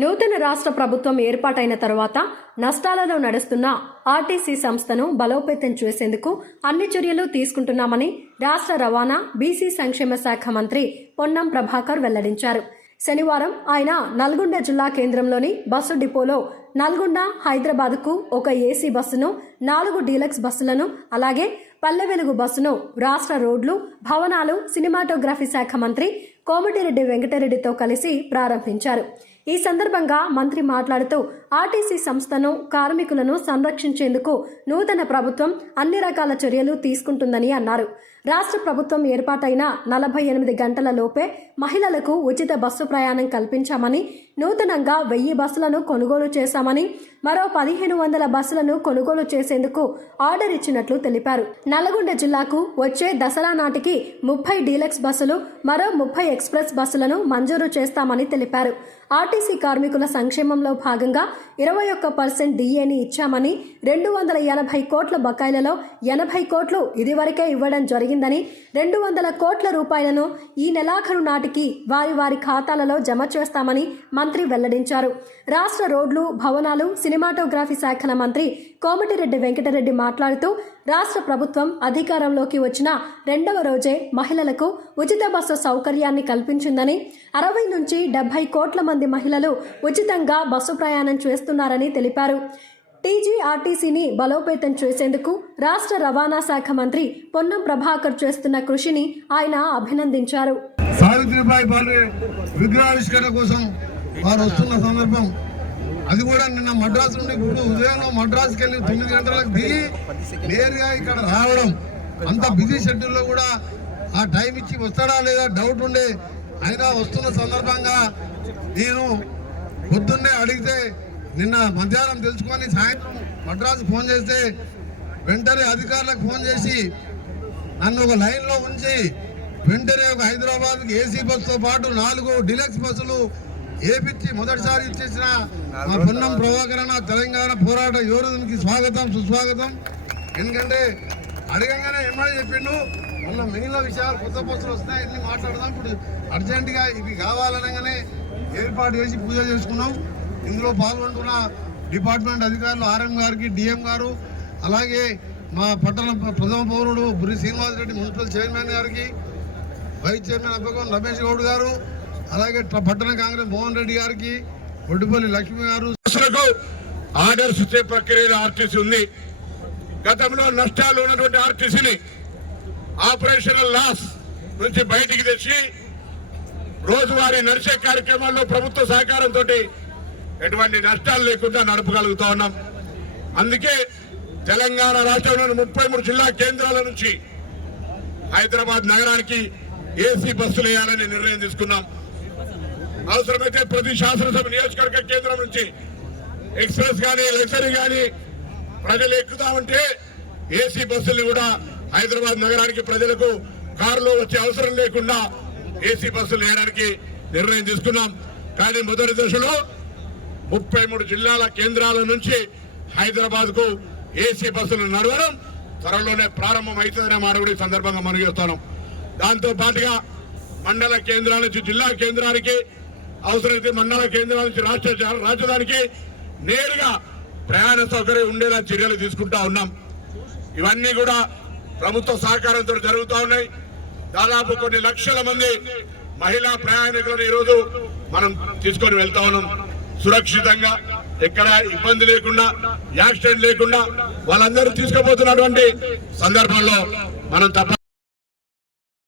నూతన రాష్ట్ర ప్రభుత్వం ఏర్పాటైన తర్వాత నష్టాలలో నడుస్తున్న ఆర్టీసీ సంస్థను బలోపేతం చేసేందుకు అన్ని చర్యలు తీసుకుంటున్నామని రాష్ట్ర రవాణా బీసీ సంక్షేమ శాఖ మంత్రి పొన్నం ప్రభాకర్ వెల్లడించారు. శనివారం ఆయన నల్గొండ జిల్లా కేంద్రంలోని బస్సు డిపోలో నల్గొండ హైదరాబాద్కు ఒక ఏసీ బస్సును, 4 డీలక్స్ బస్సులను, అలాగే పల్లె వెలుగు బస్సును రాష్ట్ర రోడ్లు, భవనాలు, సినిమాటోగ్రఫీ శాఖ మంత్రి కోమటిరెడ్డి వెంకటరెడ్డితో కలిసి ప్రారంభించారు. ఈ సందర్భంగా మంత్రి మాట్లాడుతూ ఆర్టీసీ సంస్థను, కార్మికులను సంరక్షించేందుకు నూతన ప్రభుత్వం అన్ని రకాల చర్యలు తీసుకుంటుందని అన్నారు. రాష్ట్ర ప్రభుత్వం ఏర్పాటైన 48 గంటల లోపే మహిళలకు ఉచిత బస్సు ప్రయాణం కల్పించామని, నూతనంగా 1000 బస్సులను కొనుగోలు చేశామని, మరో 1500 బస్సులను కొనుగోలు చేసేందుకు ఆర్డర్ ఇచ్చినట్లు తెలిపారు. నల్గొండ జిల్లాకు వచ్చే దసరా నాటికి 30 డీలక్స్ బస్సులు, మరో 30 ఎక్స్ప్రెస్ బస్సులను మంజూరు చేస్తామని తెలిపారు. ఆర్టీసీ కార్మికుల సంక్షేమంలో భాగంగా 21% డిఏని ఇచ్చామని, 280 కోట్ల బకాయిలలో 80 కోట్లు ఇదివరకే ఇవ్వడం జరిగిందని, 200 కోట్ల రూపాయలను ఈ నెలాఖరు నాటికి వారి ఖాతాలలో జమ చేస్తామని మంత్రి వెల్లడించారు. రాష్ట్ర రోడ్లు, భవనాలు, సినిమాటోగ్రఫీ శాఖల మంత్రి కోమటిరెడ్డి వెంకటరెడ్డి మాట్లాడుతూ రాష్ట్ర ప్రభుత్వం అధికారంలోకి వచ్చిన 2వ రోజే మహిళలకు ఉచిత బస్సు సౌకర్యాన్ని కల్పించిందని, 60 నుంచి 70 కోట్ల మంది మహిళలు ఉచితంగా బస్సు ప్రయాణం చేస్తున్నారని తెలిపారు. టీజీఆర్టీసీని బలోపేతం చేసేందుకు రాష్ట్ర రవాణా శాఖ మంత్రి పొన్నం ప్రభాకర్ చేస్తున్న కృషిని ఆయన అభినందించారు. సావిత్రిబాయి బాలే విగ్రహావిష్కరణ కోసం వారు వస్తున్న సందర్భం, అది కూడా నిన్న మద్రాసు నుండి ఉదయంలో మద్రాసుకి వెళ్ళి 9 గంటలకు దిగి నేరుగా ఇక్కడ రావడం, అంత బిజీ షెడ్యూల్లో కూడా ఆ టైం ఇచ్చి వస్తాడా లేదా డౌట్ ఉండే, అయినా వస్తున్న సందర్భంగా నేను పొద్దున్నే అడిగితే నిన్న మధ్యాహ్నం తెలుసుకొని సాయంత్రం మద్రాసు ఫోన్ చేస్తే వెంటనే అధికారులకు ఫోన్ చేసి నన్ను ఒక లైన్లో ఉంచి వెంటనే ఒక హైదరాబాద్కి ఏసీ బస్సుతో పాటు 4 డీలక్స్ బస్సులు ఏపిచ్చి మొదటిసారి ఇచ్చేసిన మా పొన్నం ప్రభాకర్ తెలంగాణ పోరాట యోధునికి స్వాగతం, సుస్వాగతం. ఎందుకంటే అడగంగానే ఏమని చెప్పిండు, మళ్ళీ మిగిలిన విషయాలు కొత్త బస్సులు వస్తాయి ఎన్ని మాట్లాడదాం. ఇప్పుడు అర్జెంటుగా ఇవి కావాలనగానే ఏర్పాటు చేసి పూజ చేసుకున్నాం. ఇందులో పాల్గొంటున్న డిపార్ట్మెంట్ అధికారులు ఆర్ఎం గారికి, డిఎం గారు, అలాగే మా పట్టణ ప్రథమ పౌరుడు బురి శ్రీనివాస్ రెడ్డి మున్సిపల్ చైర్మన్ గారికి, వైస్ చైర్మన్ అబ్బగం రమేష్ గౌడ్ గారు, అలాగే పట్టణ కాంగ్రెస్ మోహన్ రెడ్డి గారికి, ఒడ్డుపల్లి లక్ష్మి గారు. ఆర్డర్స్ ఇచ్చే ప్రక్రియలో ఆర్టీసీ ఉంది. గతంలో నష్టాలు ఉన్నటువంటి ఆర్టీసీని ఆపరేషనల్ లాస్ నుంచి బయటికి తెచ్చి రోజువారీ నడిచే కార్యక్రమాల్లో ప్రభుత్వ సహకారంతో ఎటువంటి నష్టాలు లేకుండా నడపగలుగుతా ఉన్నాం. అందుకే తెలంగాణ రాష్ట్రంలోని 33 జిల్లా కేంద్రాల నుంచి హైదరాబాద్ నగరానికి ఏసీ బస్సులు వేయాలని నిర్ణయం తీసుకున్నాం. అవసరమైతే ప్రతి శాసనసభ నియోజకవర్గ కేంద్రం నుంచి ఎక్స్ప్రెస్ కానీ, లగ్జరీ కానీ ప్రజలు ఎక్కుతామంటే ఏసీ బస్సుల్ని కూడా హైదరాబాద్ నగరానికి ప్రజలకు కారులో వచ్చే అవసరం లేకుండా ఏసీ బస్సులు వేయడానికి నిర్ణయం తీసుకున్నాం. కానీ మొదటి దశలో 33 జిల్లాల కేంద్రాల నుంచి హైదరాబాద్ కు ఏసీ బస్సులు నడవడం త్వరలోనే ప్రారంభం అవుతుందనే మాట కూడా ఈ సందర్భంగా మనం చేస్తున్నాం. దాంతో పాటుగా మండల కేంద్రాల నుంచి జిల్లా కేంద్రానికి, అవసరమైతే మండల కేంద్రాల నుంచి రాజధానికి నేరుగా ప్రయాణ సౌకర్యం ఉండేలా చర్యలు తీసుకుంటా ఉన్నాం. ఇవన్నీ కూడా ప్రభుత్వ సహకారంతో జరుగుతూ ఉన్నాయి. దాదాపు కొన్ని లక్షల మంది మహిళా ప్రయాణికులను ఈరోజు మనం తీసుకొని వెళ్తా ఉన్నాం. సురక్షితంగా, ఎక్కడ ఇబ్బంది లేకుండా, యాక్సిడెంట్ లేకుండా వాళ్ళందరూ తీసుకుపోతున్నటువంటి సందర్భంలో మనం తప్ప